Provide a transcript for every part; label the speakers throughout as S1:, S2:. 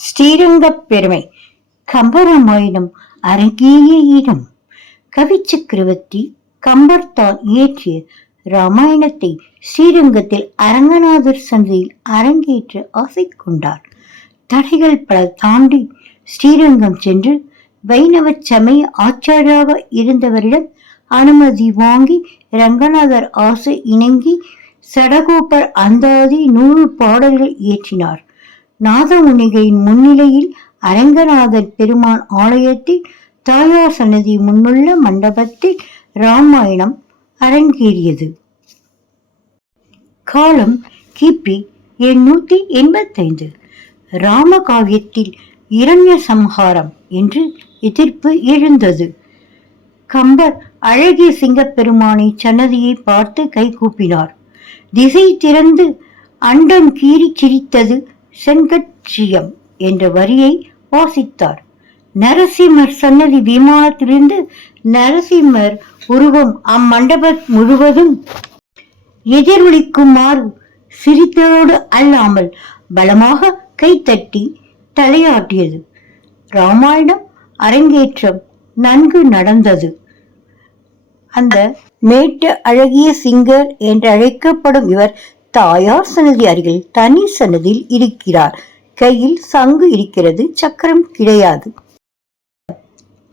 S1: ஸ்ரீரங்கப் பெருமை. கம்பராமாயணம் அரங்கேய இடம். கவி சக்கரவர்த்தி கம்பர் தான் இயற்றிய ராமாயணத்தை ஸ்ரீரங்கத்தில் அரங்கநாதர் சந்தையில் அரங்கேற்ற ஆசை கொண்டார். தடைகள் பல தாண்டி ஸ்ரீரங்கம் சென்று வைணவ சமய ஆச்சாரியாக இருந்தவரிடம் அனுமதி வாங்கி ரங்கநாதர் ஆசை இணங்கி சடகோப்பர் அந்தாதி நூறு பாடல்கள் இயற்றினார். நாதமுனிகையின் முன்னிலையில் அரங்கநாதர் பெருமான் ஆலயத்தில் தாயார் சன்னதி முன்னுள்ள மண்டபத்தில் ராமாயணம் அரங்கேறியது. காலம் கிபி எண்ணூத்தி எண்பத்தைந்து. ராமகாவியத்தில் இரண்ய சம்ஹாரம் என்று எதிர்ப்பு எழுந்தது. கம்பர் அழகிய சிங்கப்பெருமானை சன்னதியை பார்த்து கைகூப்பினார் திசை திறந்து அண்டம் கீறி சிரித்தது செங்கட்சியம் என்ற வரியை வாசித்தார். நரசிம்மர் சன்னதி விமானத்திலிருந்து நரசிம்மர் உருவம் அம்மண்டப முழுவதும் எதிரொலிக்குமாறு சிரித்ததோடு அல்லாமல் பலமாக கைத்தட்டி தலையாட்டியது. ராமாயணம் அரங்கேற்றம் நன்கு நடந்தது. அந்த மேட்டு அழகிய சிங்கர் என்று அழைக்கப்படும் இவர் தாயார் சன்னதி அருகில் தனி சன்னதியில் இருக்கிறார். கையில் சங்கு இருக்கிறது சக்கரம் கிடையாது.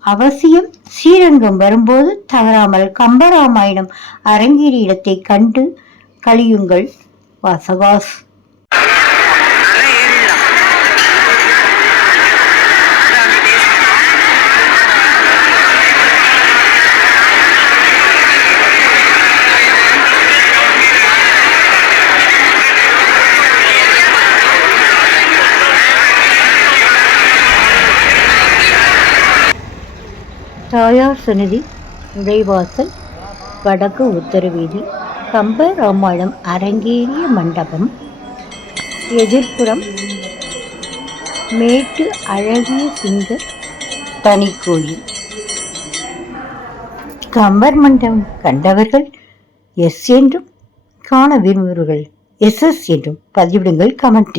S1: அவசியம் ஸ்ரீரங்கம் வரும்போது தவறாமல் கம்பராமாயணம் அரங்கேறிய இடத்தை கண்டு கழியுங்கள்.
S2: வசவாஸ்
S1: தாயார் சன்னதி நுழைவாசல் வடக்கு உத்தர வீதி அரங்கேறிய மண்டபம் எதிர்ப்புறம் மேட்டு அழகிய சிங்கர் தனிக்கோயில் கம்பர் மண்டபம் கண்டவர்கள் எஸ் என்றும் காண விரும்புவர்கள் எஸ் எஸ் என்றும் பதிவிடுங்கள் கமெண்ட்